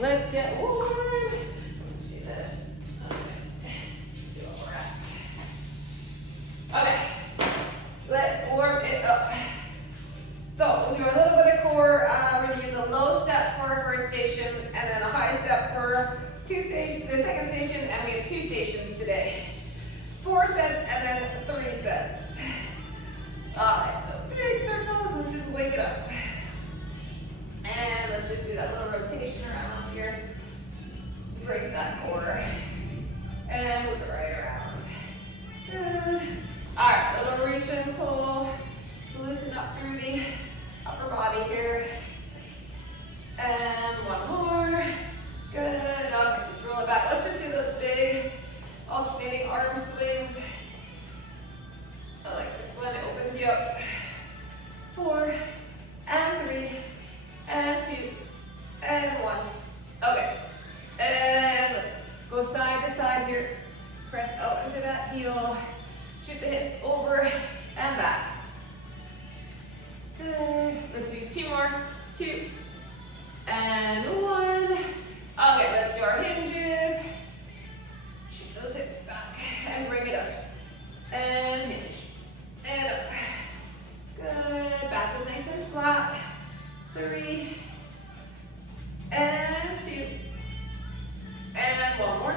let's get warm. Let's do this. Okay. See where we're at. Okay. Let's warm it up. So we'll do a little bit of core. We're going to use a low step for our first station and then a high step for the second station, and we have 2 stations today. 4 sets and then 3 sets. Alright, so big circles, let's just wake it up. And let's just do that little rotation around here. Brace that core. And move it right around. Good. Alright, little reach and pull. So loosen up through the upper body here. And one more. Good. Okay, just roll it back. Let's just do those big alternating arm swings. I like this one. It opens you up. 4 and 3 and 2 and 1. Okay. And let's go side to side here. Press out into that heel. Shoot the hip over and back. Good. Let's do 2 more. 2 and 1. Okay, let's do our hinges. Shoot those hips back and bring it up. And hinge. And up. Good. Back is nice and flat. 3 and 2 and 1 more.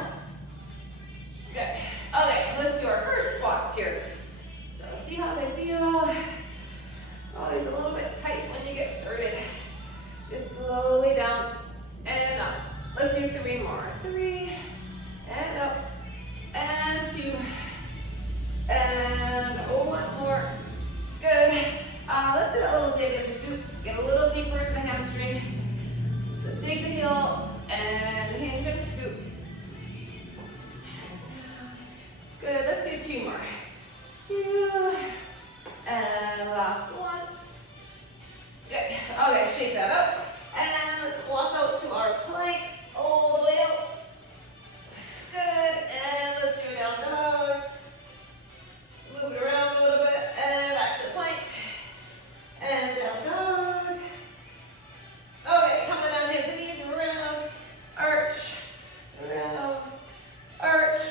Good. Okay, let's do our first squats here. So see how they feel. Always a little bit tight when you get started. Just slowly down and up. Let's do 3 more. 3 and up and 2 and 1 more. Good. Let's do that little dig and scoop. Get a little deeper into the hamstring. So dig the heel and hinge and scoop. Good. Let's do 2 more. 2 and last one. Good. Okay, shake that up. And let's walk out to our plank all the way out. Good. And let's do down dog. Move it around a little bit. And back to the plank. And down dog. Okay, coming down hands and knees. Around. Arch. Around. Arch.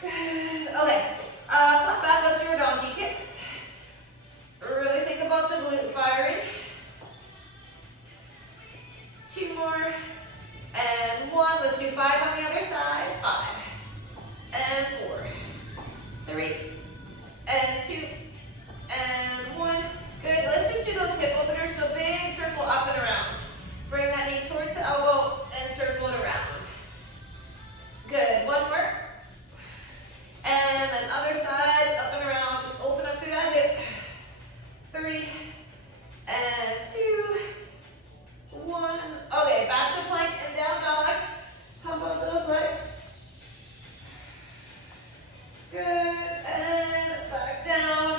Good. Okay. Flat back. Let's do our donkey kicks. Really think about the glute firing. 2 more. And 1. Let's do 5 on the other side. 5. And 4. 3. And 2. And 1. Good. Let's just do those hip openers. So big circle up and around. Bring that knee towards the elbow and circle it around. Good. 1 more. And then other side, up and around. Just open up through that hip. 3 and 2. 1. Okay, back to plank and down dog. How about those legs? Good. And back down.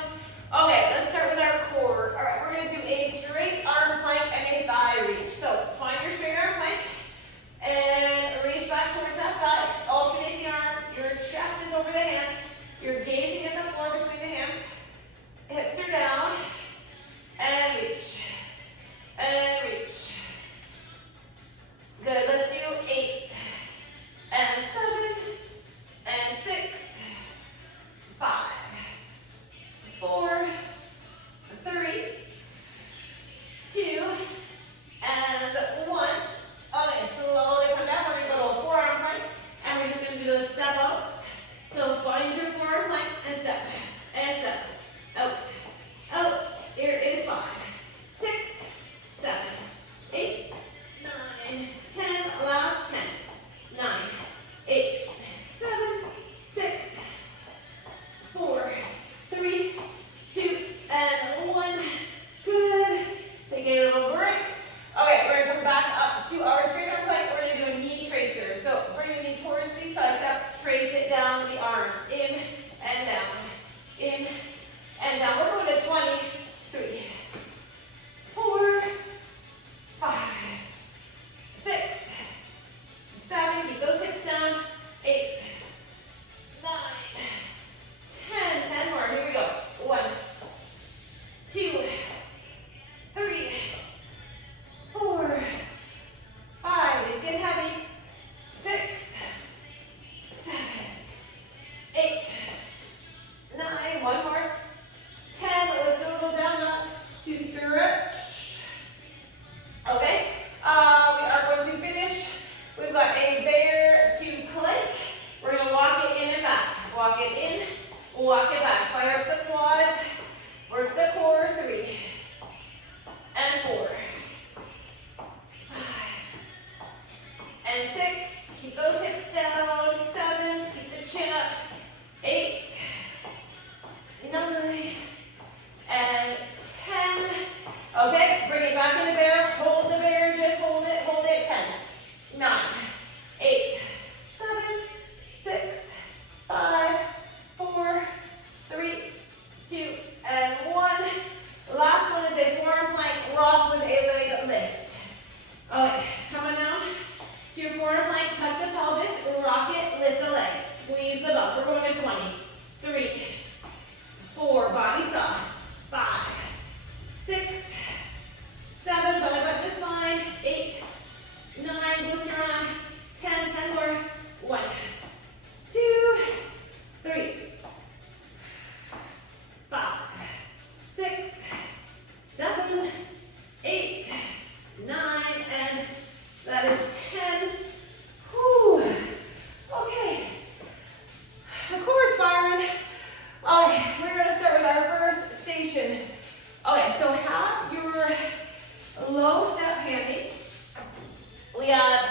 We got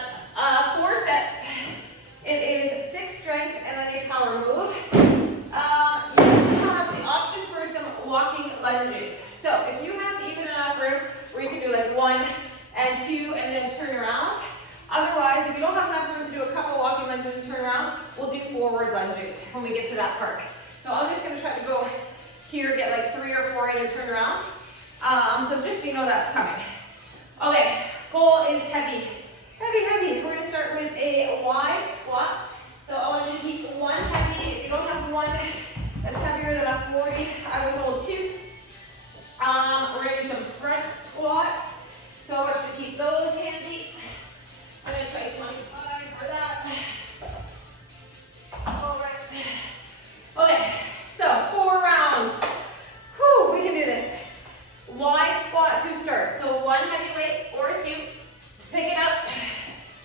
4 sets. It is 6 strength and then a power move. You have the option for some walking lunges. So if you have even enough room where you can do like 1 and 2 and then turn around. Otherwise, if you don't have enough room to do a couple walking lunges and turn around, we'll do forward lunges when we get to that part. So I'm just gonna try to go here, get like 3 or 4 in and turn around. So just so you know that's coming. Okay, goal is heavy. Heavy, heavy. We're gonna start with a wide squat. So I want you to keep 1 heavy. If you don't have 1 that's heavier than a 40, I would hold 2. We're gonna do some front squats. So I want you to keep those handy. I'm gonna try 25 for that. All right. Okay, so 4 rounds. Whew, we can do this. Wide squat to start. So 1 heavy weight or 2. Pick it up.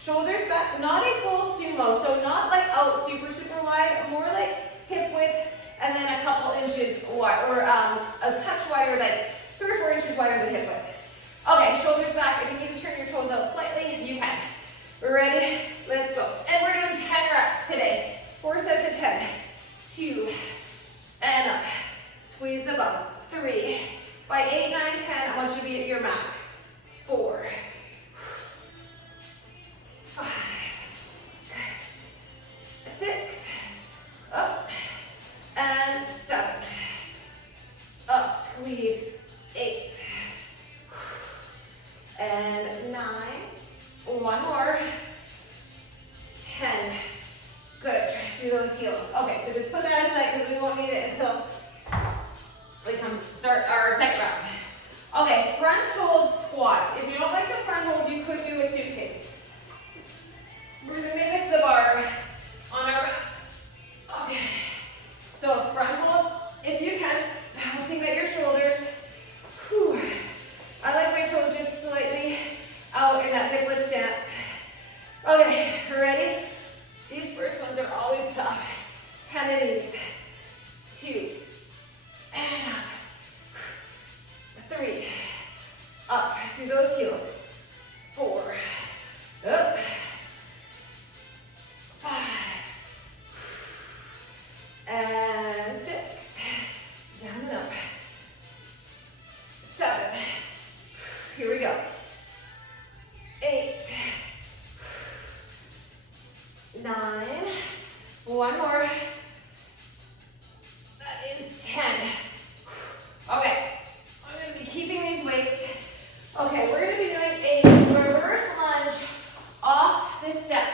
Shoulders back. Not a full sumo. So not like out super, super wide. More like hip width and then a couple inches wide. Or a touch wider, like 3 or 4 inches wider than hip width. Okay, shoulders back. If you need to turn your toes out slightly, you can. We're ready? Let's go. And we're doing 10 reps today. 4 sets of 10. 2. And up. Squeeze the bum. 3. By 8, 9, 10, I want you to be at your max. 4. 5. 6. Up. And 7. Up. Squeeze. 8. And 9. 1 more. 10. Good. Try through those heels. Okay, so just put that aside because we won't need it until we come start our second round. Okay, front hold squats. If you don't like the front hold, you could do a suitcase. We're gonna mimic the bar on our mat. Okay. So front hold, if you can, bouncing at your shoulders. Whew. I like my toes just slightly out in that pivot stance. Okay, ready? These first ones are always tough. 10 of these. 2. And up. 3. Up. Try through those heels. 4. Up. 5. And 6. Down and up. 7. Here we go. 8. 9. 1 more. That is 10. Okay, I'm going to be keeping these weights. Okay, we're going to be doing a reverse lunge off the step,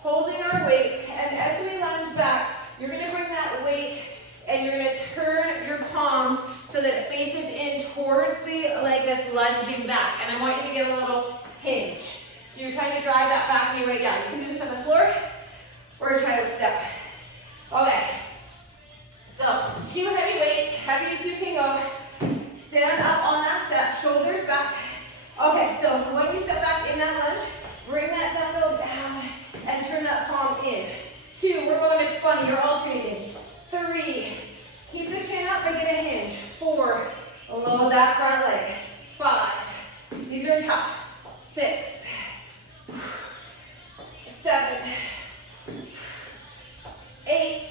holding our weights, and as we lunge back, you're going to bring that weight and you're going to turn your palm so that it faces in towards the leg that's lunging back, and I want you to get a little hinge. So you're trying to drive that back knee right down. You can do this on the floor or try to step. Okay. So, 2 heavy weights, heavy as you can go. Stand up on that step, shoulders back. Okay, so when you step back in that lunge, bring that dumbbell down and turn that palm in. 2, we're going mixed bunny, you're alternating. 3, keep the chin up and get a hinge. 4, load that front leg. 5, these are tough. 6, 7, 8,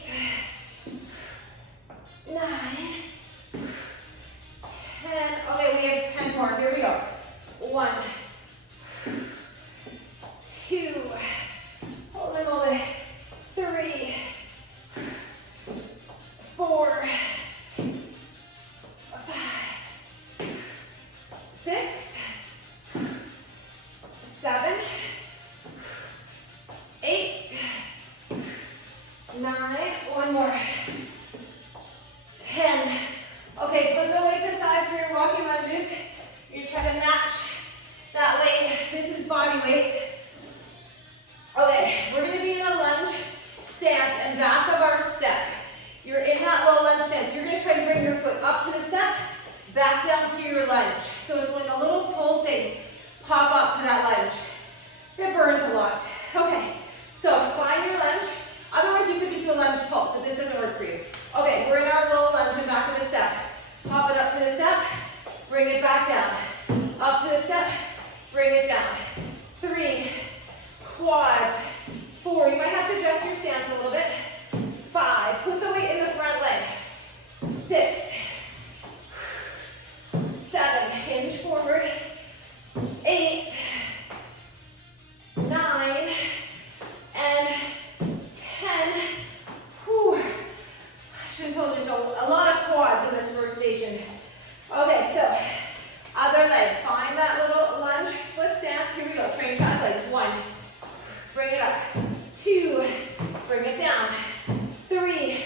9, 10. Okay, we have 10 more. Here we go. 1, 2, hold it, hold it. 3, 4, 5, 6, 7, 8, 9, 1 more. 10. Okay, put the weights aside for your walking lunges. You try to match that weight. This is body weight. quads. 4, you might have to adjust your stance a little bit. 5, put the weight in the front leg. 6, 7, hinge forward. 8, 9, and 10. Whew. I should have told you a lot of quads in this first station. Okay, so other leg. Find that little lunge split stance. Here we go. Train side legs. 1. Bring it up. 2. Bring it down. 3.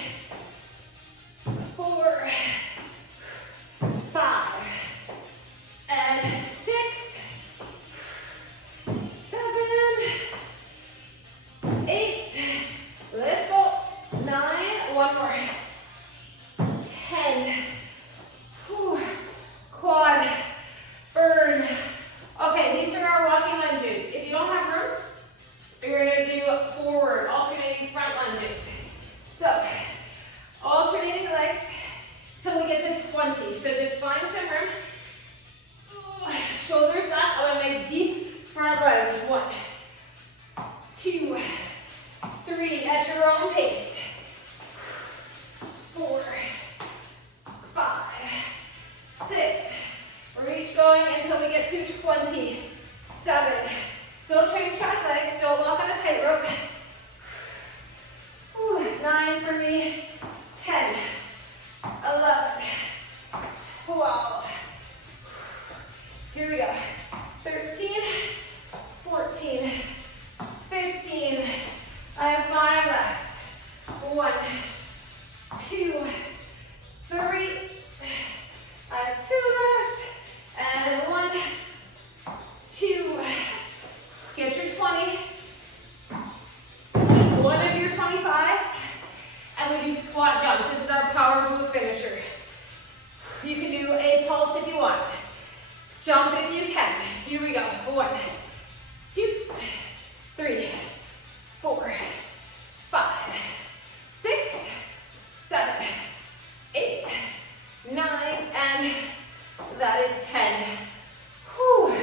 4. 5. And 6. 7. 8. Let's go. 9. One more. 10. Whew. Quad. Burn. Okay, these are our walking lunges. If you don't have room, you're going to do forward, alternating front lunges. So, alternating legs till we get to 20. So just find some room. Shoulders back. I want a nice deep front lunge. 1, 2, 3. At your own pace. 4, 5, 6. Reach going until we get to 20. 7. Still train track legs. Don't walk on a tightrope. It's 9 for me. 10, 11, 12. Here we go. 13, 14, 15. I have 5 left. 1, 2, 3. I have 2 left. And 1, 2. Get your 20. Keep one of your 25s. And we do squat jumps. This is our power move finisher. You can do a pulse if you want. Jump if you can. Here we go. 1, 2, 3, 4, 5, 6, 7, 8, 9, and that is 10. Whew.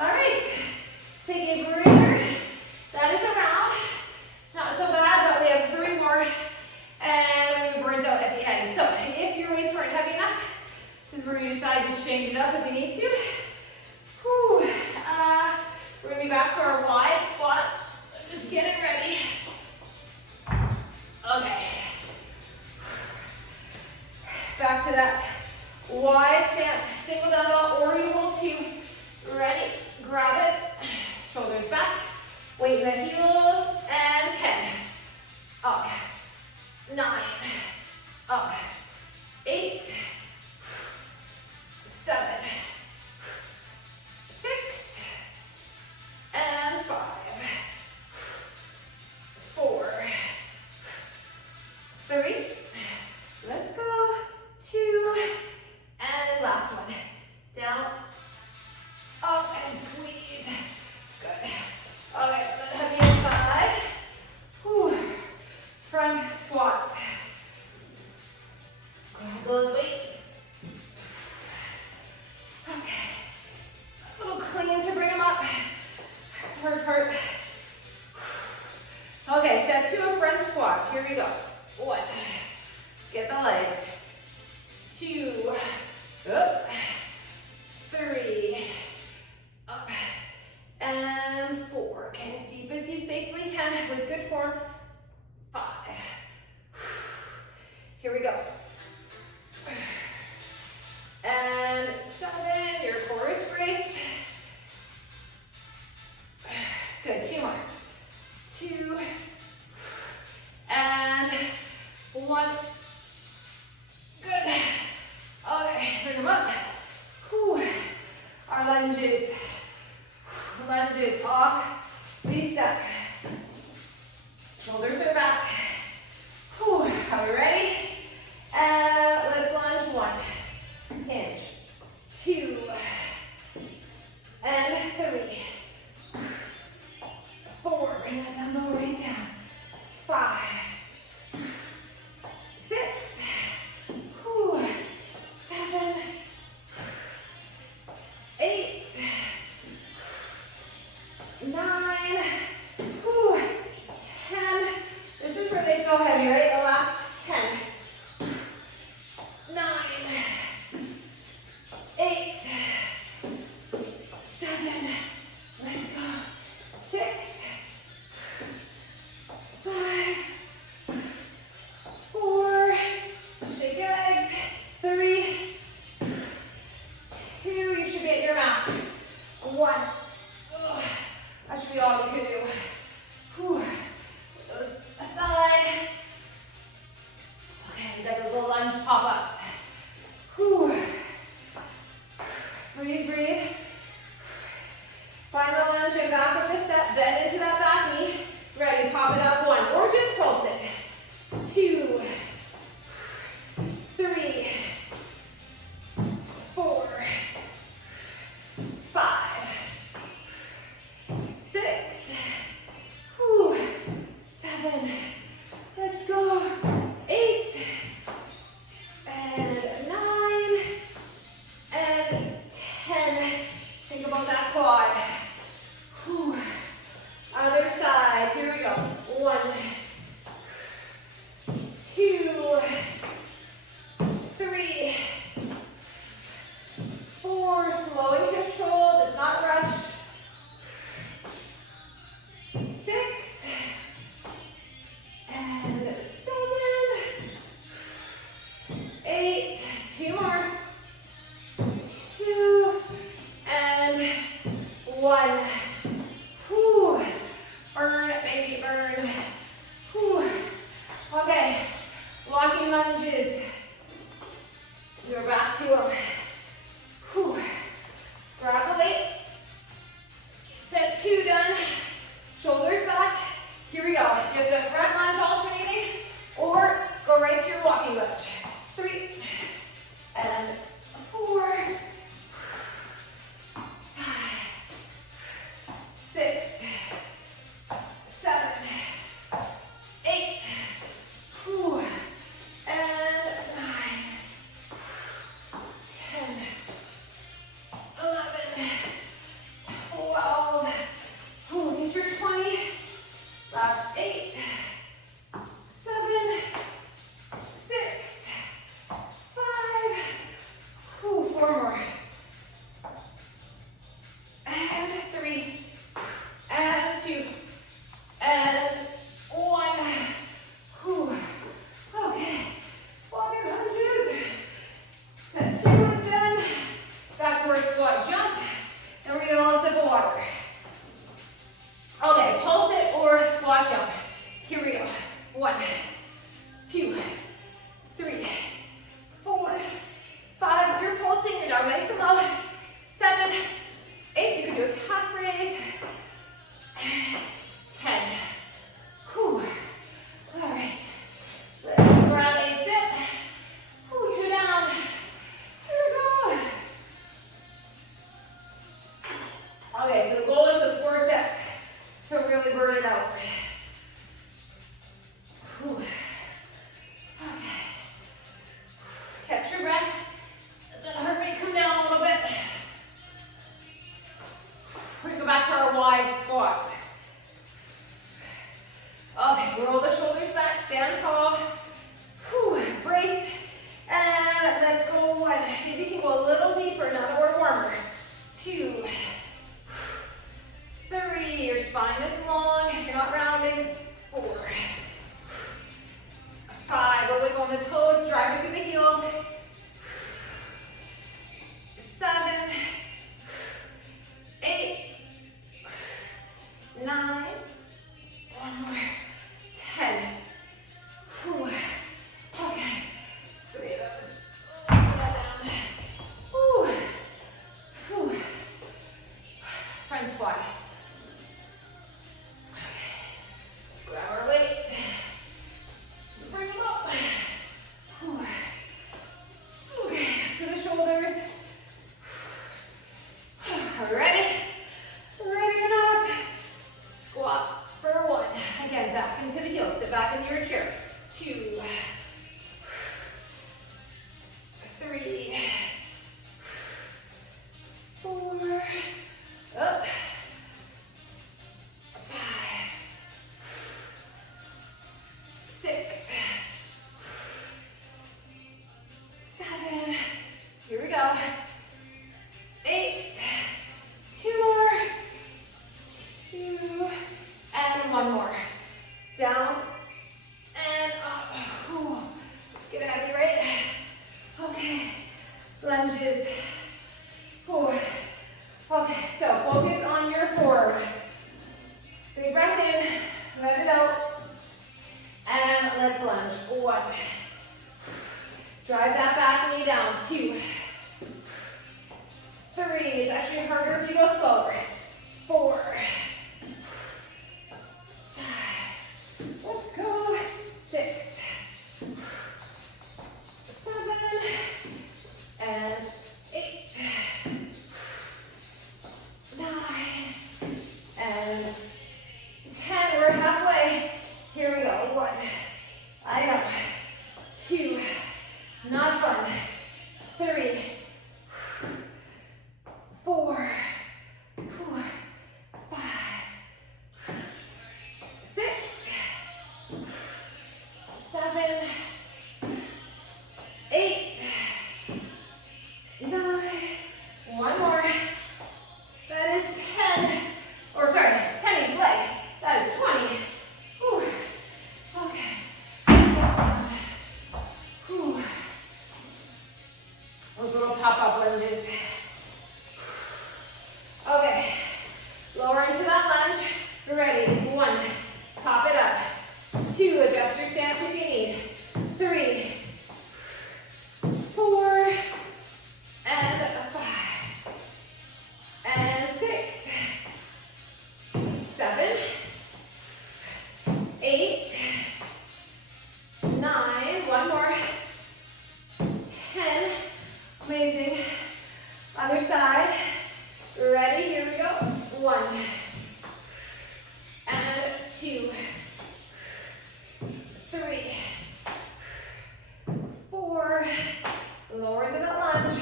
All right. Take a breather. That is a round. Not so bad, but we have 3 more. And we burnt out at the end. So if your weights weren't heavy enough, this is where you decide to change it up if we need to. Whew. We're going to be back to our wide squat. Just getting ready. Okay. Back to that wide stance. Single dumbbell or you hold 2. Ready. Grab it. Shoulders back. Weight in the heels. And 10. Up. 9. Up. 8. 7. 6. And 5. 4. 3. Let's go. 2. And last one. Down. Up and squeeze. Good. Okay, let it be aside. Whew. Front squat. Grab those weights. Okay. A little clean to bring them up. That's the hard part. Okay, step 2 of front squat. Here we go. 1. Let's get the legs. 2. Up. 3. Up. And 4. Okay, as deep as you safely can with good form. 5. Here we go. And 7. Your core is braced. Good. 2 more. 2. And 1. Good. Okay, bring them up. Whew. Our lunges. Lunges off. Re-step. Shoulders are back. Whew. Are we ready? Let's lunge. 1. Hinge. 2. And 3. 4. Bring that dumbbell right down. 5. 6. 7. 8. 9. go heavy, right? The last 10. 9, 8, 7, let's go. 6, 5, 4, shake your legs. 3, 2, you should be at your max. 1. Ugh. That should be all you can do. Whew. Put those aside. Okay, we got those little lunge pop-ups. Whew. Breathe, breathe. Find the lunge and back up the step. Bend into that back knee. Ready, pop it up. 1, or just pulse it. 2, 3, 4, 5, 6, 7, let's go, 8, and 9, and 10. Think about that quad. Whew. Other side, here we go. 1, 2, 3, 4, slow and controlled, does not rush. 6, and 7, 8, 2 more. 2, and 1. Whew. Burn, baby, burn. Whew. Okay, walking lunges. We're back to them. Whew. Grab the weights. Set 2 done. Shoulders 10, we're halfway. Here we go. 1, I know. 2, not fun. 3, 4, 5, 6, 7, 8, 9, one more. That is 10, or sorry, 10 each leg. That is 20. Whew. Okay. Whew. Those little pop-up lunges. Okay. Lower into that lunge. Ready. 1. Pop it up. 2. Adjust your stance if you need. 3. 4. And 5. And 6. 7. 8. 9. One more. 10. Amazing. Other side. Ready? Here we go. 1. And 2. 3. 4. Lower into that lunge.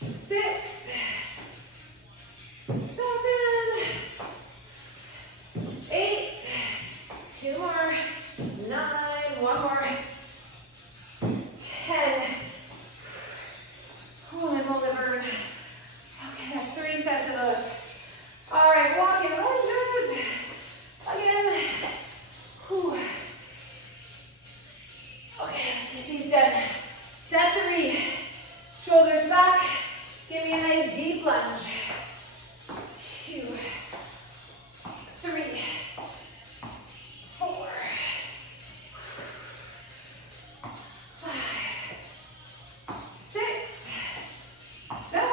6. 7. 8. 2 more. 9. One more. 10. Oh, I'm on the burn. Okay, that's 3 sets of those. All right, walking lunges. Again. Whew. Okay, let's get these done. Set 3. Shoulders back. Give me a nice deep lunge. 2, 3, 4, 5, 6, 7,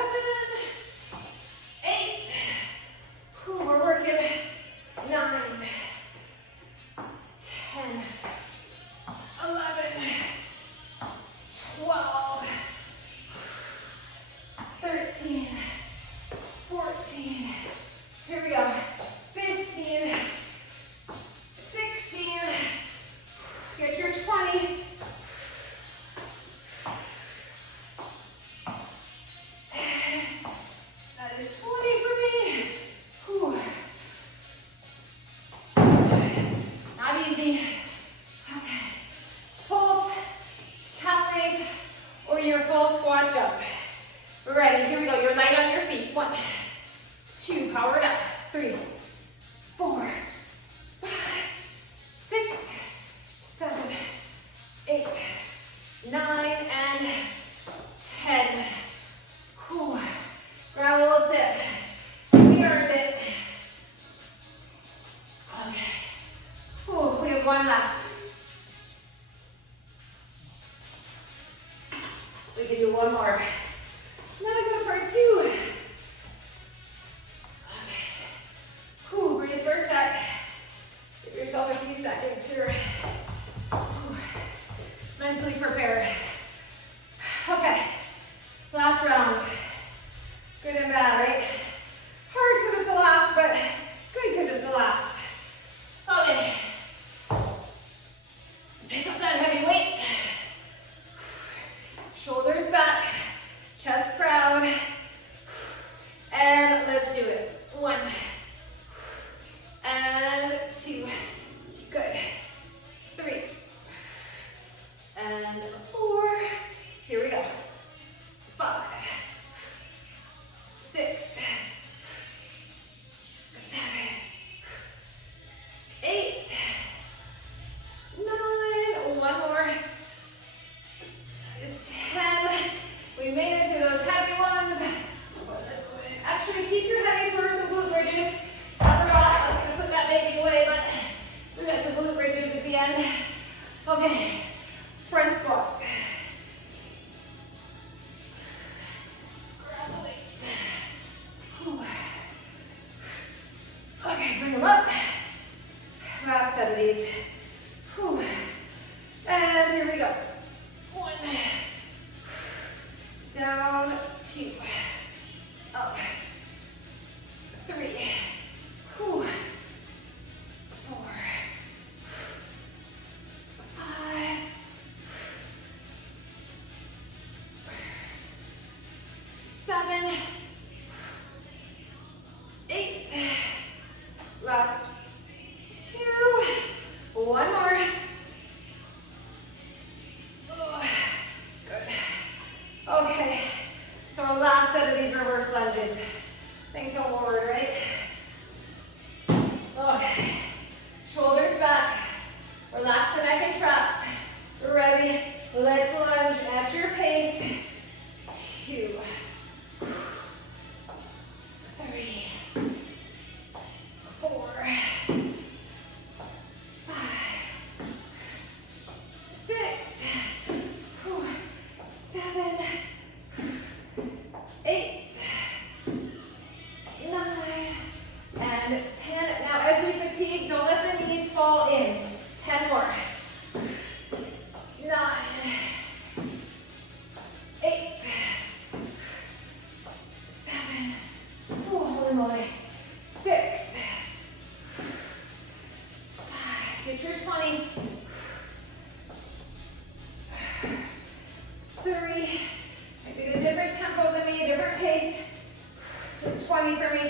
8. We're working. 9, 10, 11, 12, 13, 14. Here we go. 15, 16. Get your 20. That is 20 for me. Whew. Not easy. Okay. Hold, calf raise, or your full squat jump. Ready, here we go. You're light on your feet. 1, 2, power it up. 3, 4, 5, 6, 7, 8, 9, and 10. Whew. Grab a little sip. We earned it. Okay. Whew, we have 1 left. We can do 1 more. Now to go to part 2. Okay. Whew, breathe for a sec. Give yourself a few seconds here. Whew. Mentally prepare. Okay. Last round. Good and bad, right? Hard because it's the last, but good because it's the last. Okay. Last 2. One more. Oh, good. Okay, so our last set of these reverse lunges. Things go forward, right? Okay. Shoulders back. Relax the neck and traps. Ready? Let's lunge at your pace. 2, 3, 4, 5, 6, 7, 8, 9, and 10. Now as we fatigue, don't let the knees fall in. 10 more. 9, 8, 7, holy moly, 6, 5, get your 20, 3, I did a different tempo than me, different pace, this is 20 for me.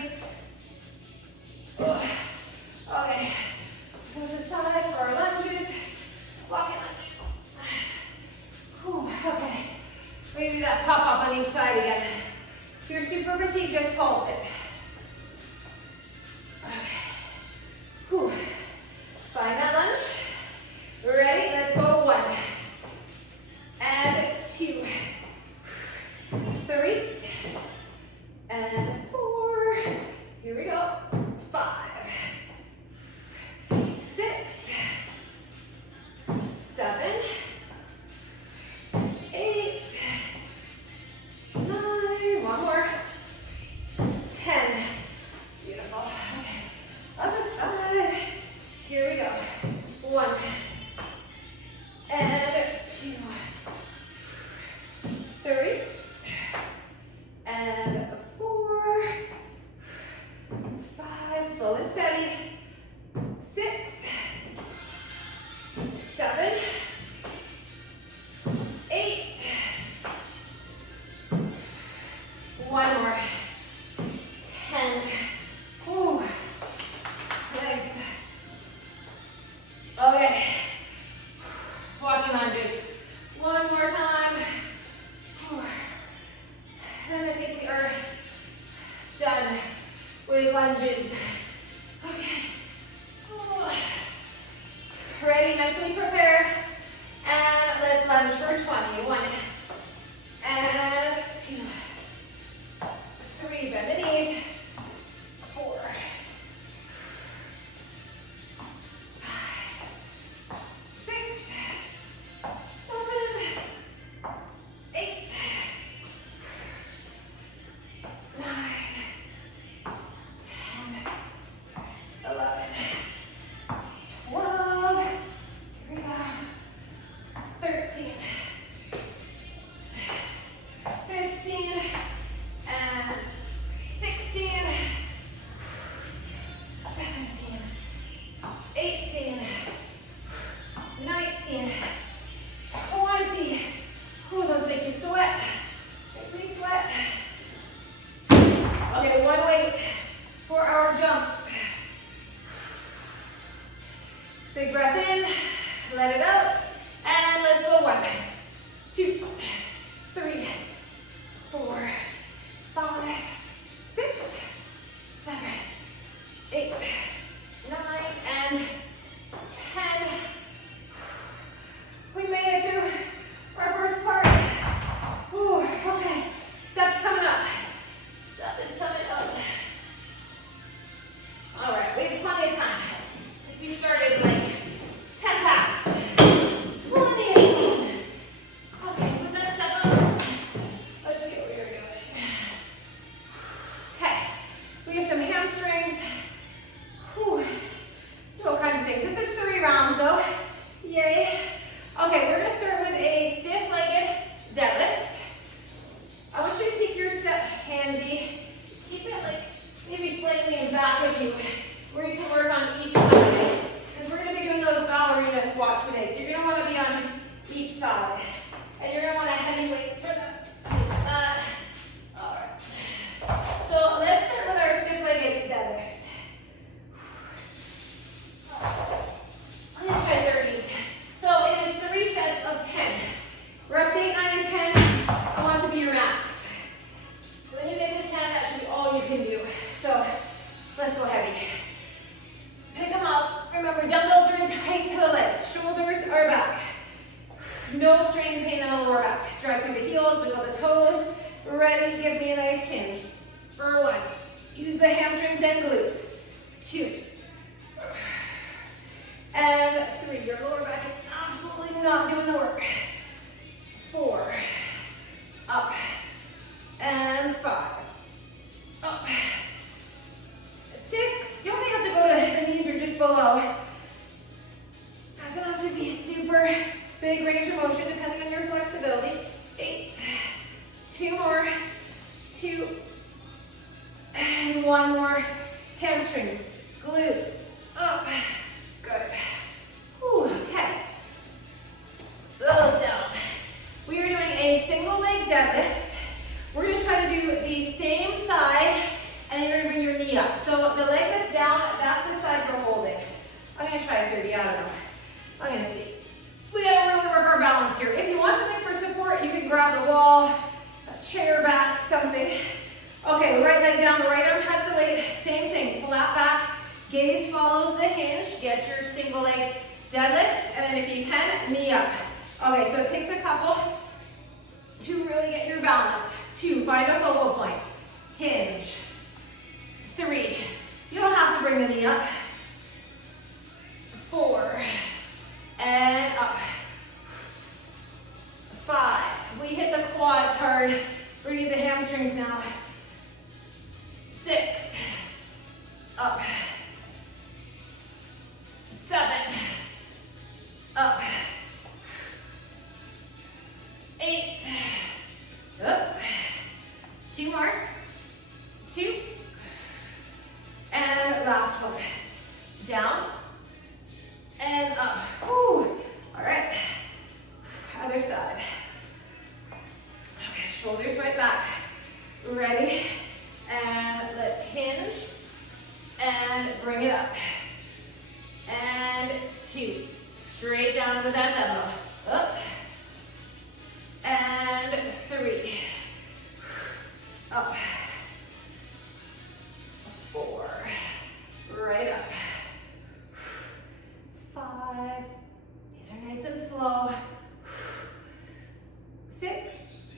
Okay, goes aside for our lunges, walking lunges. Okay, we're gonna do that pop up on each side again. If you're super fatigued, just pulse it. Okay. Find that lunge. Ready? Let's go. 1 and 2, 3 and 4. Here we go. 5, 6, 7, 8, 9. One more. 10. Beautiful. Okay. Other side. Here we go. 1 and 2, 3 and 4, 5. Slow and steady. 6, 7, 8. One more. 10. Ooh. Legs. Okay. Walking lunges. One more time. And I think we are done with lunges. Okay. Ready? Mentally prepare. And let's lunge for 20. 1 and 2. 3, bend the knees. 4, 5, 6, 7, 8, 9, 10, 11, 12. Here we go. 13, 15, and 16, 17, 18, 19, 20. Oh, those make you sweat. Make me sweat. Okay, one weight for our jumps. Big breath in, let it out, and let's go. 1, 2, 3, 4, 5, 6, 7, 8, 9, and 10. We made it through our first part. Ooh, okay, steps coming up. Step is coming up. All right, we have plenty of time. As we started like No strain pain in the lower back. Drive through the heels, wiggle the toes. Ready, give me a nice hinge. For 1, use the hamstrings and glutes. 2, and 3. Your lower back is absolutely not doing the work. 4, up, and 5, up. 6, you only have to go to the knees or just below. Doesn't have to be super big range of motion depending on your flexibility. 8, 2 more, 2, and 1 more. Hamstrings, glutes, up, good. Whew, okay. Those down. We are doing a single leg deadlift. We're gonna try to do the same side, and you're gonna bring your knee up. So the leg that's down, that's the side you're holding. I'm gonna try 30, I don't know. I'm gonna see. We gotta really work our balance here. If you want something for support, you can grab the wall, a chair back, something. Okay, right leg down, the right arm has the weight. Same thing, flat back, gaze follows the hinge. Get your single leg deadlift, and then if you can, knee up. Okay, so it takes a couple to really get your balance. 2, find a focal point. Hinge. 3, you don't have to bring the knee up. 4, and up. 5, we hit the quads hard. We need the hamstrings now. 6, up. 7, up. 8, up. 2 more. 2, and last one. Down and up. Woo. All right. Other side. Okay, shoulders right back. Ready? And let's hinge and bring it up. And 2. Straight down to that dumbbell. Up. And 3. Up. 4. Right up. 5. These are nice and slow. 6.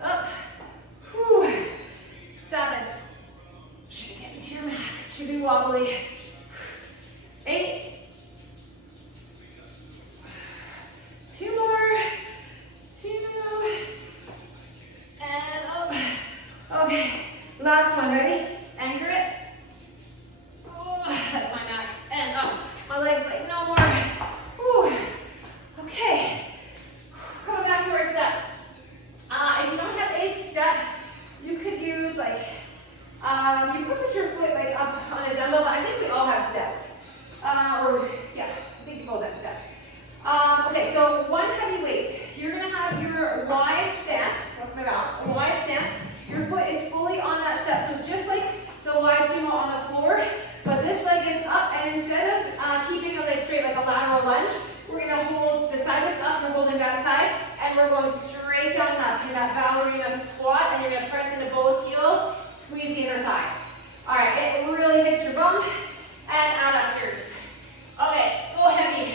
Up. 7. Should be getting to your max. Should be wobbly. 8. 2 more. 2. And up. Okay. Last one. Ready? Anchor it. Oh, that's my max. And up. My legs like no more. Ooh. Okay. Coming back to our step. If you don't have a step, you could use like, you could put your foot like up on a dumbbell, but I think we all have steps. Yeah, I think we both have steps. Okay, so 1 heavy weight. You're gonna have your wide stance, that's my balance, a wide stance. Your foot is fully on that step, so it's just like the wide sumo on the floor, but this leg is up, and instead of keeping the leg straight like a lateral lunge, we're gonna hold the side that's up, we're holding that side, and we're going straight down and up in that ballerina squat, and you're gonna press into both heels, squeeze the inner thighs. All right, it really hits your bum, and adductors. Okay, go heavy.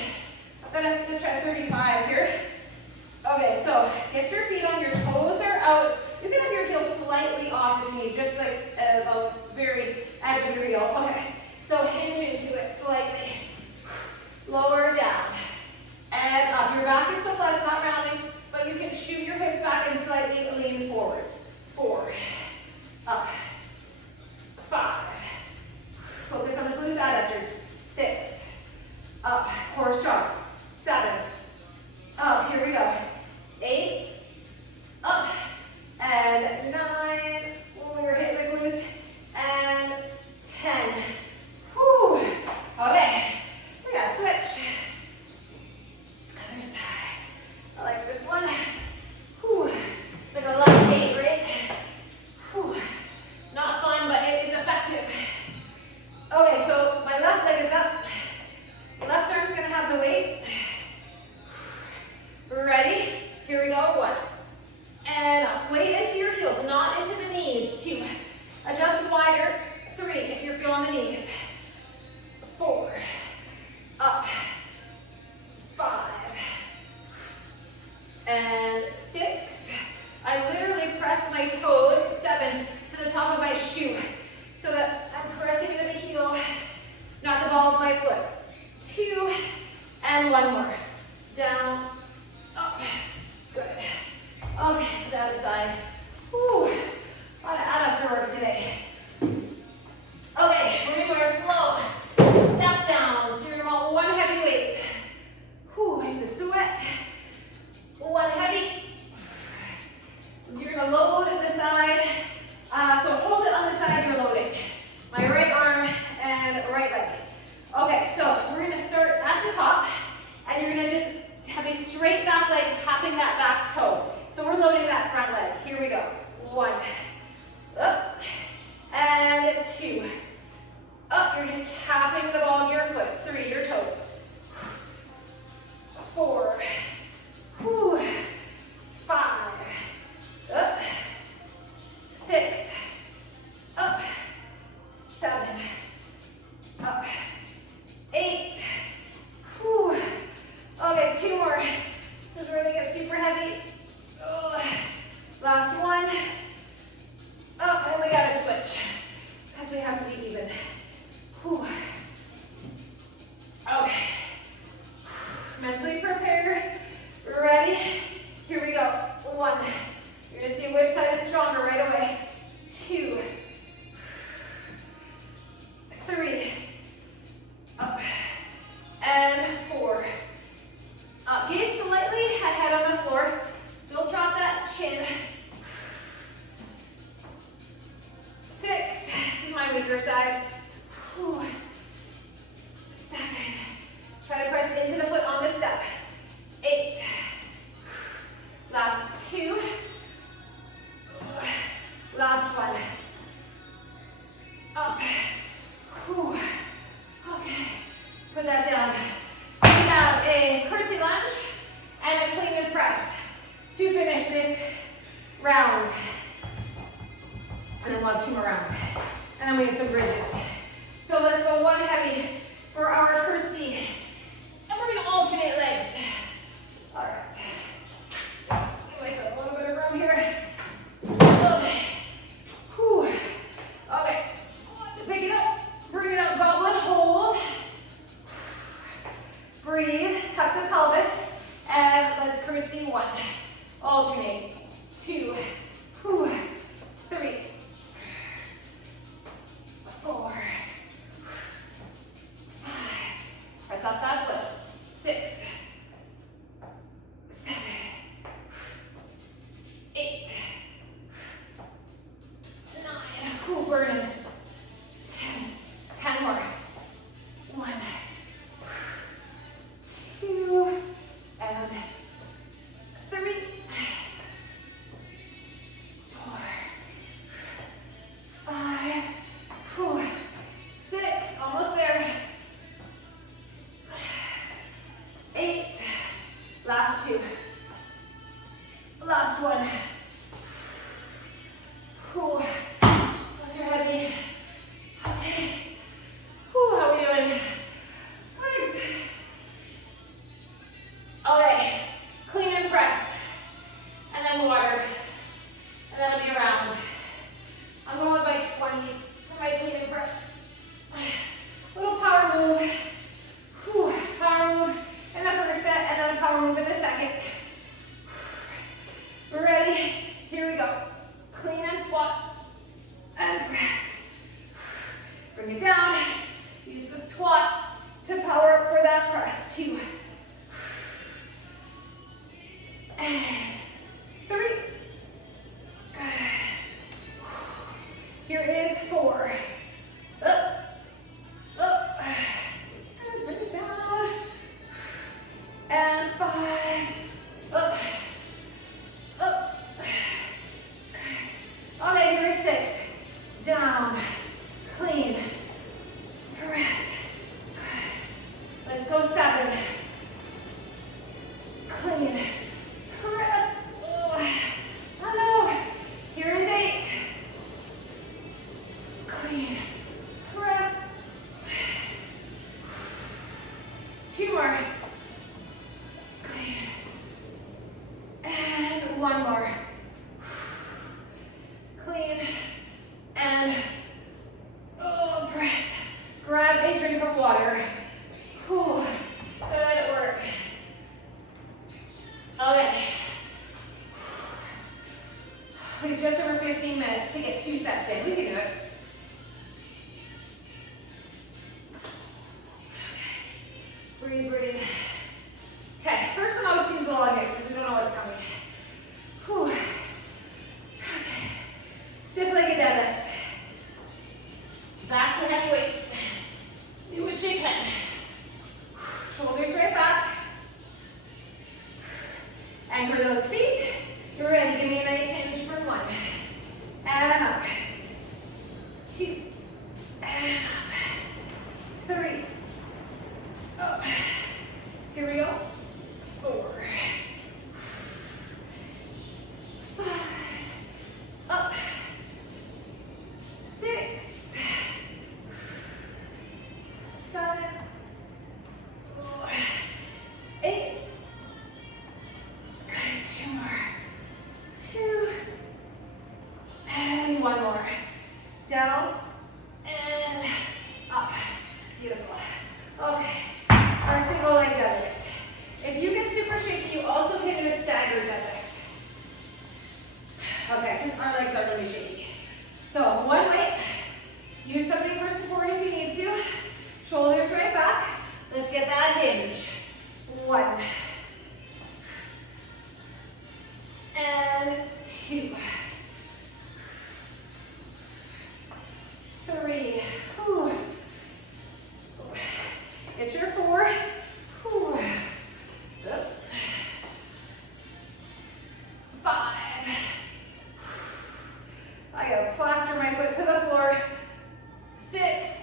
I'm gonna try 35 here. Okay, so get your feet on, your toes are out. You can have your heels slightly off if you need, just like the very edge of your heel. Okay, so hinge into it slightly. Lower down. And up. Your back is still flat, it's not rounding, but you can shoot your hips back and slightly lean forward. 4. Up. 5. Focus on the glutes, adductors. 6. Up. Core strong. 7. Up. Here we go. 8. Up. And 9. When we were hitting the glutes. And 10. Whew. Okay. We gotta switch. Other side. I like this one. Whew. It's like a lot. Okay, so we're gonna start at the top, and you're gonna just have a straight back leg tapping that back toe. So we're loading that front leg. Here we go. 1, up, and 2, up. You're just tapping the ball of your foot. 3, your toes. 4, 5, up, 6, up, 7, up, 8. Okay, 2 more. This is where they get super heavy. Last one. Up, and we gotta switch because we have to be even. Okay. Mentally prepare. Ready? Here we go. 1. You're gonna see which side is stronger right away. 2, 3, up, and 4. Up, gaze slightly ahead on the floor. Don't drop that chin. 6, this is my weaker side. 7, try to press into the foot on the step. 8, last 2, last 1. Up. Okay, put that down. We have a curtsy lunge and a clean and press to finish this round. And then we'll have 2 more rounds. And then we have some bridges. So let's go 1 heavy for our curtsy. And we're gonna alternate legs. All right. Give myself a little bit of room here. Okay. Okay, squat to pick it up. Bring it up, goblet, hold. Breathe, tuck the pelvis, and let's curtsy 1. Alternate. 2, 3, 4, 5. Press off that foot. 6, 7, 8, 9. Burning. 10 more. 1, 2, and 3, 4, 5, 6, almost there. 8, last 2, last 1. Those are heavy. Okay. How are we doing? Nice. Okay, clean and press, and then water, and that'll be around. I'm going with my 20s for my clean and press. Little power move. Power move in the first set, and then a power move in the second. We're ready? Here we go. Clean and squat, and press. Bring it down. Use the squat to power up for that press. 2. And 3. Good. Here is 4. Up. Up. And bring it down. And 5. Up. Up. Okay, here is 6. Down. Clean. Press. Good.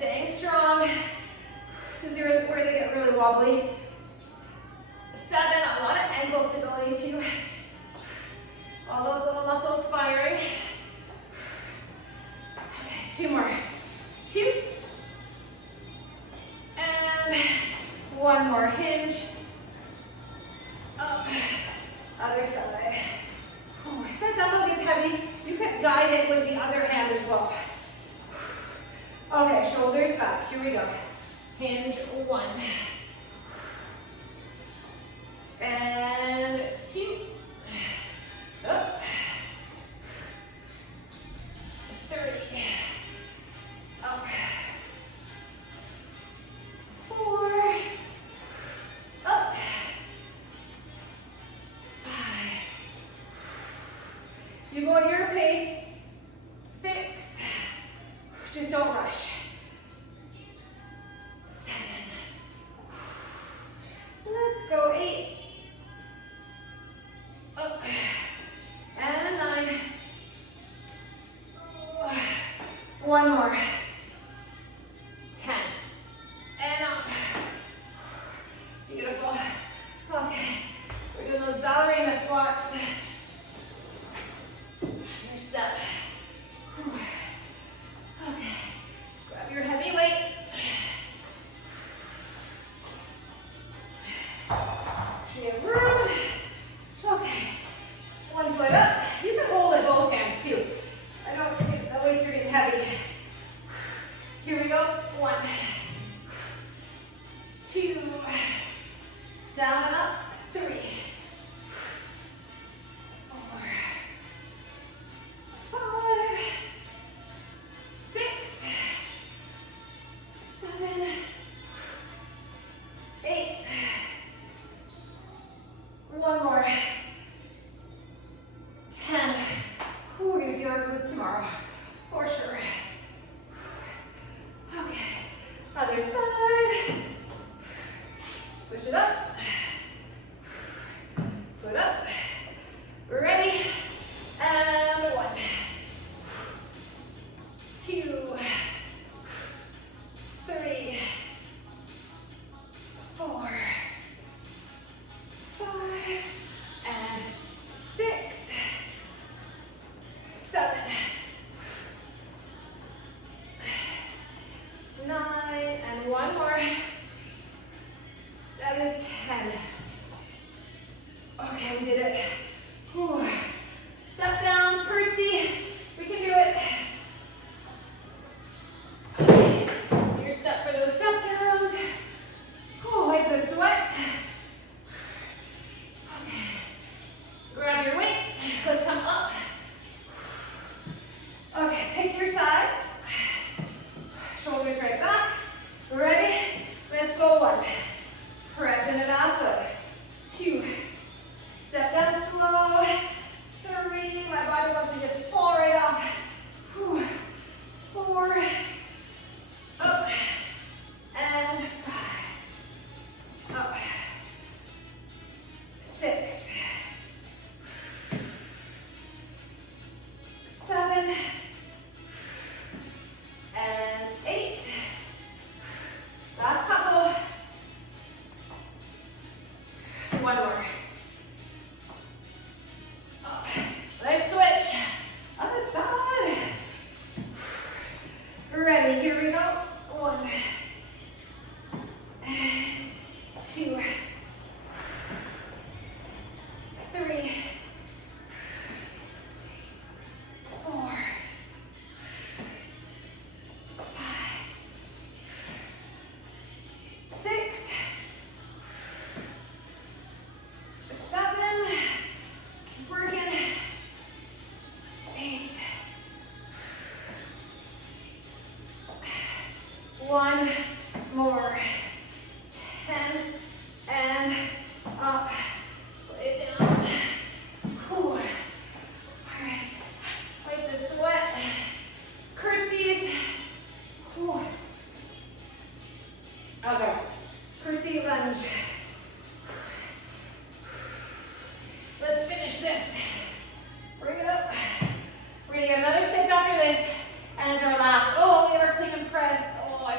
staying strong. This is where they get really wobbly. 7, a lot of ankle stability too. All those little muscles firing. Okay, 2 more. 2. And 1 more hinge. Up. Other side. If that dumbbell gets heavy, you can guide it with the other hand as well. Okay, shoulders back. Here we go. Hinge 1. And 2. Up. 3. Up. 4. Up. 5. You go at your pace. 6. Just don't rush. 7. Let's go. 8. Up. And 9. 1 more. 10. And up. Beautiful. Okay. We're doing those ballerina squats. Your step. Okay. Grab your heavy weight. You have room. Okay. 1 foot up. You can hold it both hands too. I don't see the weights are getting heavy. Here we go. 1. 2. Down and up. 3. 4. 5. 6. 7. 8. 1 more. 10. Ooh, we're gonna feel our glutes tomorrow, for sure. Okay, other side. Switch it up. Foot up. We're ready. And 1. 2. 3. 4. 5. And 6. 7. 9. And 1 more. That is 10. Okay, we did it. Whew. Step downs, curtsy. We can do it. Okay. Your step for those step downs. Oh, wipe the sweat. Okay. Grab your weight. Let's come up. Okay, pick your side. Shoulders right back. Ready? Let's go. 1. Press into that foot. 2. Step down slow. 3. My body wants to just fall right off. 4. Up. And 5. Up. 6. 7. And 8. Last couple. 1 more. Up. Let's switch. Other side. Ready, here we go. 1. And 2. 3. 4. 5. 6. 7. Keep working. 8. 1 more. 10. And up. Put it down. Whew. All right. Wipe the sweat. Curtsies. Whew. Okay. Curtsy lunge. Let's finish this. Bring it up. We're gonna get another sit after this, and it's our last. Oh, we have our clean and press. Oh, I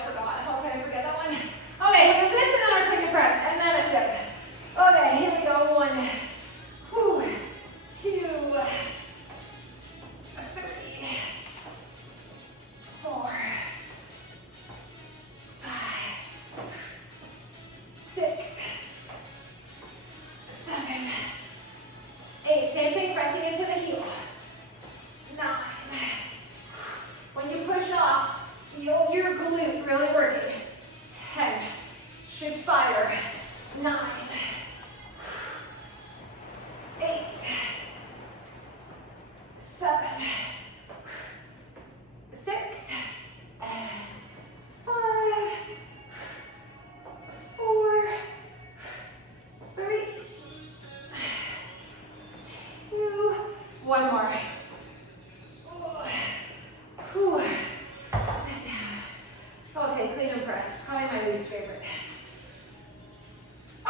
press. Probably my least favorite.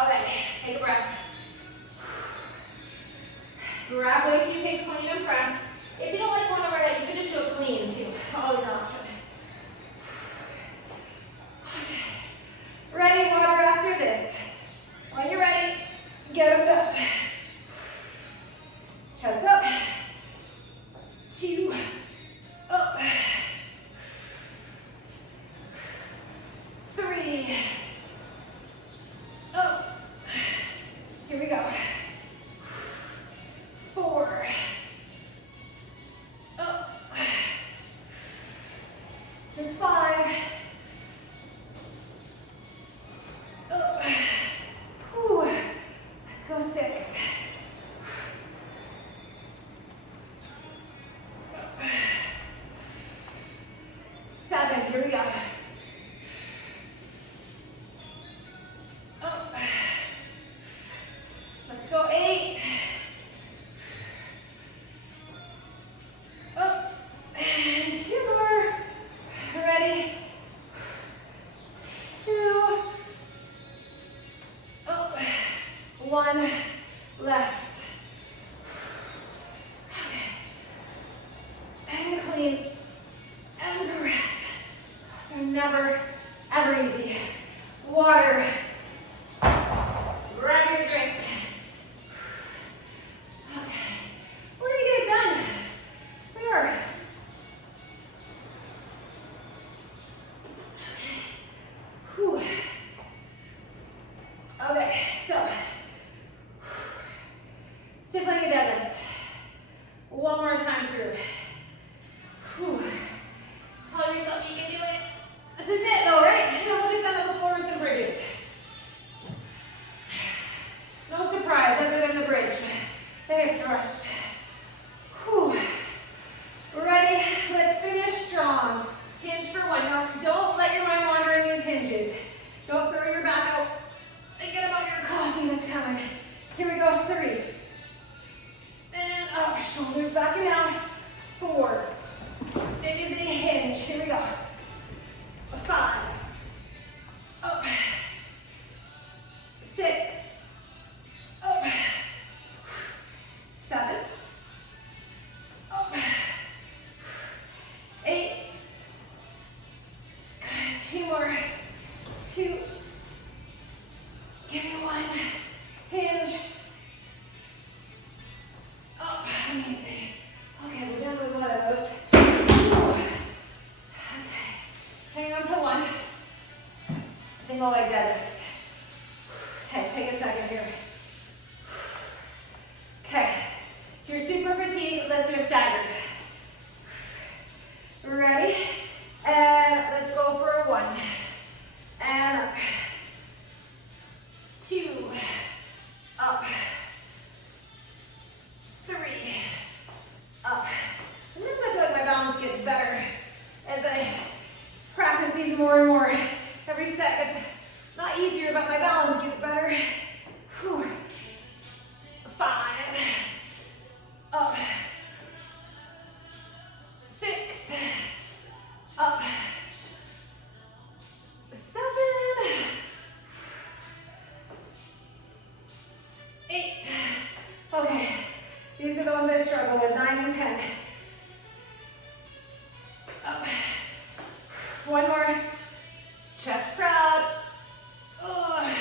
Okay, take a breath. Grab weights you can clean and press. If you don't like going overhead, you can just do a clean too. Always an option. Okay. Ready, water after this. When you're ready, get them up. Chest up. 2, up. 3, up. Here we go. 4, up. This is 5, up. Whew. Let's go 6. 7, here we go. Up. Let's go 8. Up. And 2 more. Ready? 2. Up. 1 left. And clean. And press. Those are never, ever easy. Water. Grab your drink. Okay. We're gonna get it done. We are. Whew. Okay, so stiff leg deadlift. One more time through. Whew. Tell yourself you can do it. This is it though, right? And we'll do some of the forwards and bridges. No surprise other than the bridge. The hip thrust. Whew. Ready? Let's finish strong. Hinge for 1. Now, don't let your mind wander in these hinges. Don't throw your back out. Thinking about your coffee that's coming. Here we go. 3. And up. Shoulders back and down. 4. It is a hinge. Here we go. 5. Up. 6. Up. 7. Up. 8. Good. 2 more. 2. Give me 1. Hinge. Up. Amazing. Okay, we're done with one of those. Okay. Hang on to 1. Single leg deadlift. Okay, take a second here. Okay. If you're super fatigued, let's do a staggered. Ready? And let's go for 1. And up. 2. Up. 3. Up. Sometimes I feel like my balance gets better as I practice these more and more. Every set gets not easier, but my balance gets better. Whew. 5. Up. 6. Up. 7. 8. Okay. These are the ones I struggle with. 9 and 10. Up. 1 more. Chest proud. Oh.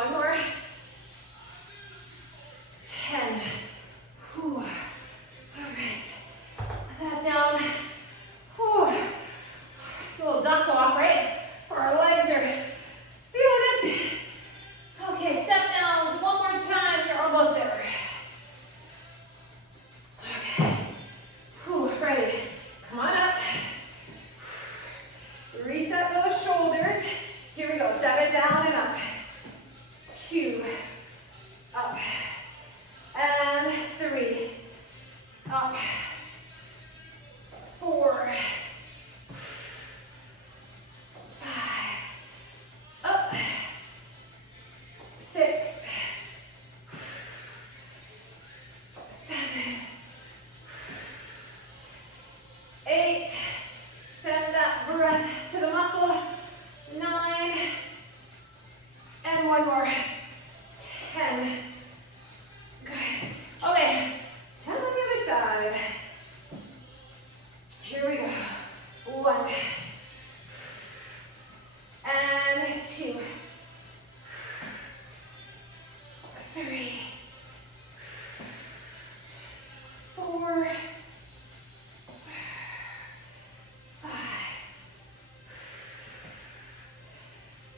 one more. 10. Whew. All right. Put that down. Whew. A little duck walk, right? Our legs are feeling it. Okay, step downs. One more time. You're almost there. Okay. Whew, ready. Come on up. Reset those shoulders. Here we go. Step it down and up. 2. Up. And 3. Up. 4. 5. Up. 6. 7. 8. Send that breath to the muscle. 9. And one more. 10. Good. Okay. 10 on the other side. Here we go. 1. And 2. 3. 4. 5.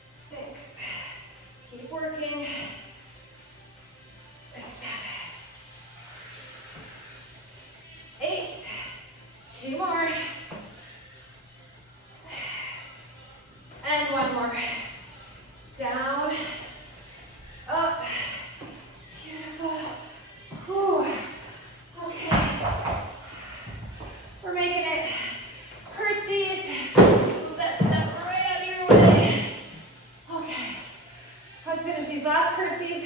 6. Keep working. 7. 8. 2 more. And one more. Down. Up. Beautiful. Whew. Okay. We're making it. Curtsies. Move that step right out of your way. Okay. Let's finish these last curtsies.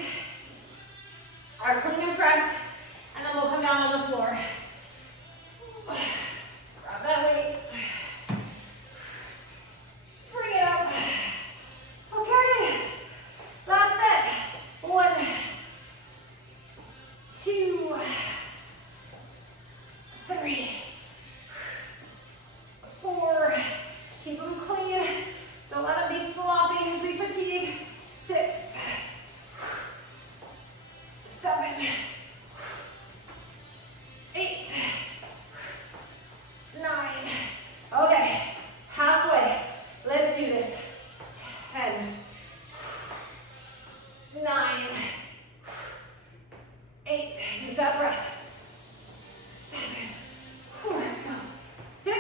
Our clean and press. And then we'll come down on the floor. Grab that weight. Bring it up. Okay. Last set. 1, 2, 3, 4. Keep them clean. Don't let them be sloppy as we fatigue. 6, 7, 8, 9. Okay, halfway. Let's do this. 10, 9, 8. Use that breath. 7. Whew, let's go. 6,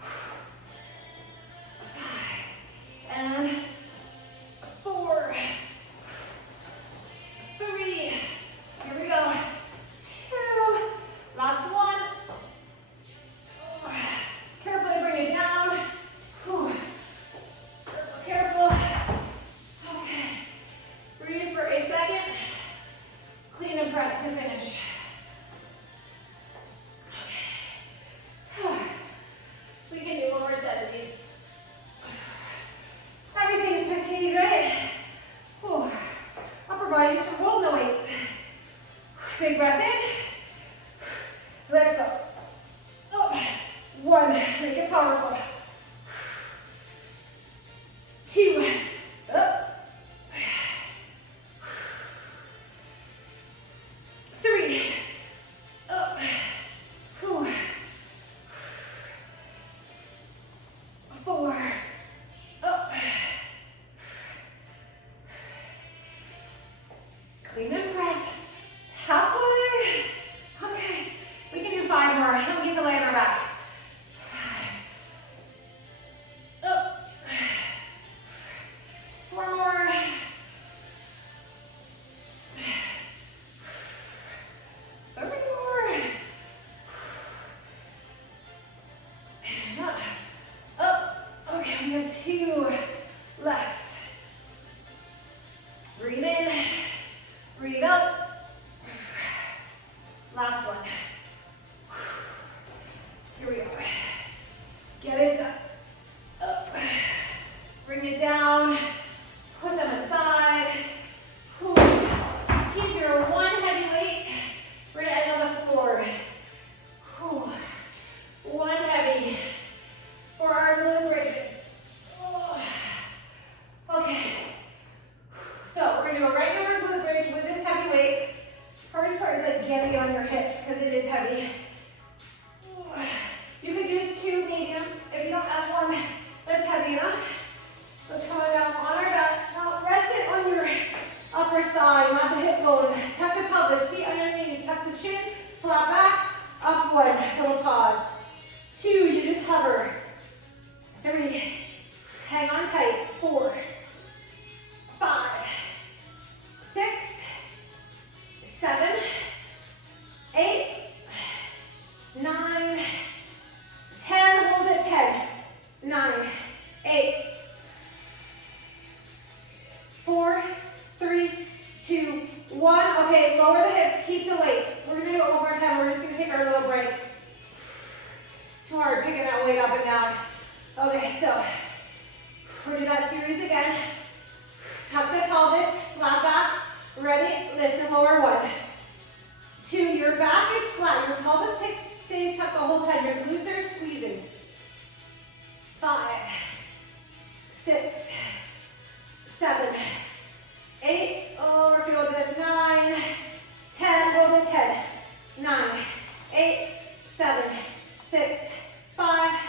5, and 4, 3. Here we go. 2. Last one. Carefully bring it down. Whew. Careful. Okay. Breathe for a second. Clean and press to finish. Okay. We can do one more set of these. Everything's fatigued, right? Whew. Upper body's for holding the weights. Big breath in. Let's go. Up. 1. Make it powerful. 2. Up. 3. Up. 4. Up. Clean and press. Halfway. Okay. We can do 5 more. Don't need to lay on our back. 5. Up. 4 more. 3 more. And up. Up. Okay, we have 2 left. Breathe in. Breathe out. lower thigh, not the hip bone. Tuck the pelvis, feet on your knees, tuck the chin, flat back, up one, little pause. 2, you just hover. 3, hang on tight. 4, 5, 6, 7, 8, 9, 10, hold it, 10, 9, 8, 4, 3, 2, 1. Okay, lower the hips, keep the weight. We're gonna do it one more time. We're just gonna take our little break. It's too hard picking that weight up and down. Okay, so we're gonna do that series again. Tuck the pelvis, flat back, ready, lift and lower. 1, 2, your back is flat, your pelvis stays tucked the whole time, your glutes are squeezing. 5, 6, 7, 8, oh, we're feeling this, 9, 10, hold it, 10, 9, 8, 7, 6, 5,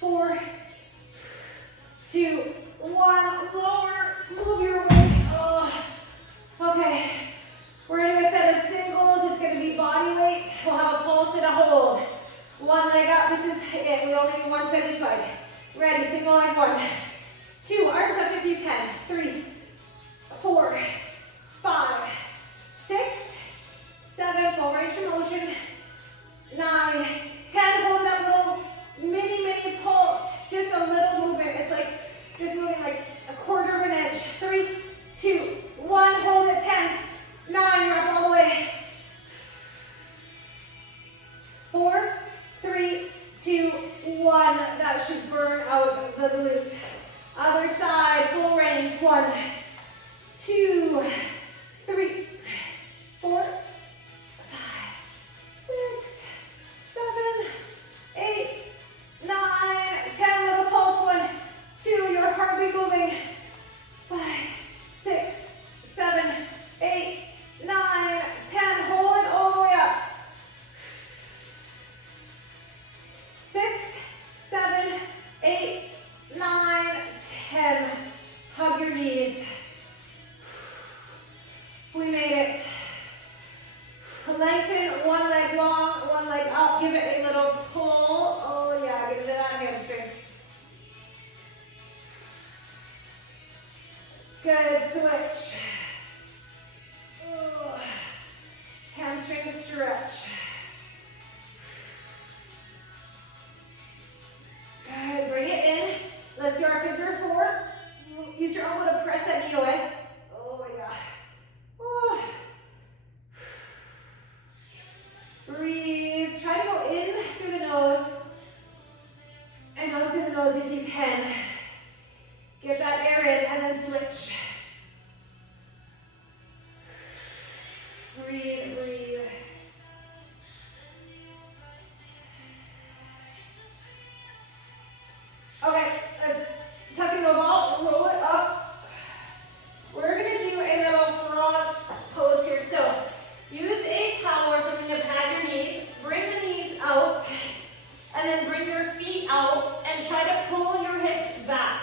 4, 2, 1, lower, move your weight. Oh. Okay, we're gonna do a set of singles. It's gonna be body weight. We'll have a pulse and a hold. One leg up, this is it. We only need one side each leg. Ready, single leg, 1, 2, arms up if you can, 3, 4, 5, 6, 7, full range of motion, 9, 10, hold that little mini pulse, just a little movement. It's like just moving like a quarter of an inch. 3, 2, 1, hold it, 10, 9, wrap all the way. 4, 3, 2, 1. That should burn out the glute. Other side, full range. 1, 2, 3, 4, 5, 6, 7, 8, 9, 10. Little pulse. 1, 2. You're hardly moving. 5, 6, 7, 8, 9, 10. Hold it all the way up. 6, 7, 8, 9, 10. Hug your knees. We made it. Lengthen one leg long, one leg up. Give it a little pull. Oh yeah, give it that hamstring. Good, switch. Oh. Hamstring stretch. Good, bring it in. Let's do our figure 4. Use your elbow to press that knee away. Oh yeah. Oh. Breathe. Try to go in through the nose and out through the nose if you can. Get that air in and then switch. Breathe, breathe. Okay, let's tuck into a ball, roll it up. We're going to do a little frog pose here. So use a towel or something to pad your knees. Bring the knees out and then bring your feet out and try to pull your hips back.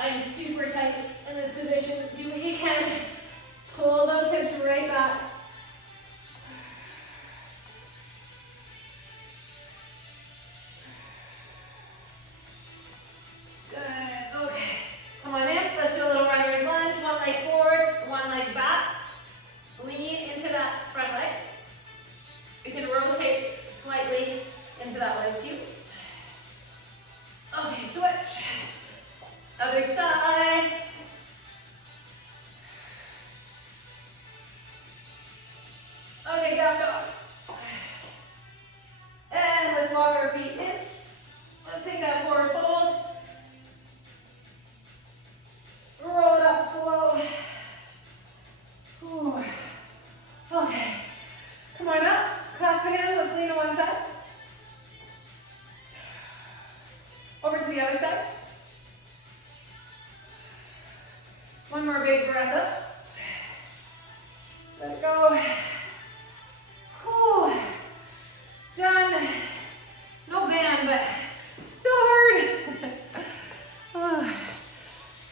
I'm super tight in this position. Do what you can. Pull those hips right back. Good. Okay. Come on in. Let's do a little runner's lunge. One leg forward, one leg back. Lean into that front leg. You can rotate slightly into that leg too. Okay, switch. Other side. Okay, down dog. And let's walk our feet in. Let's take that forward fold. Roll it up slow. Ooh. Okay. Come on up. Clasp the hands. Let's lean to one side. Over to the other side. One more big breath up. Let it go.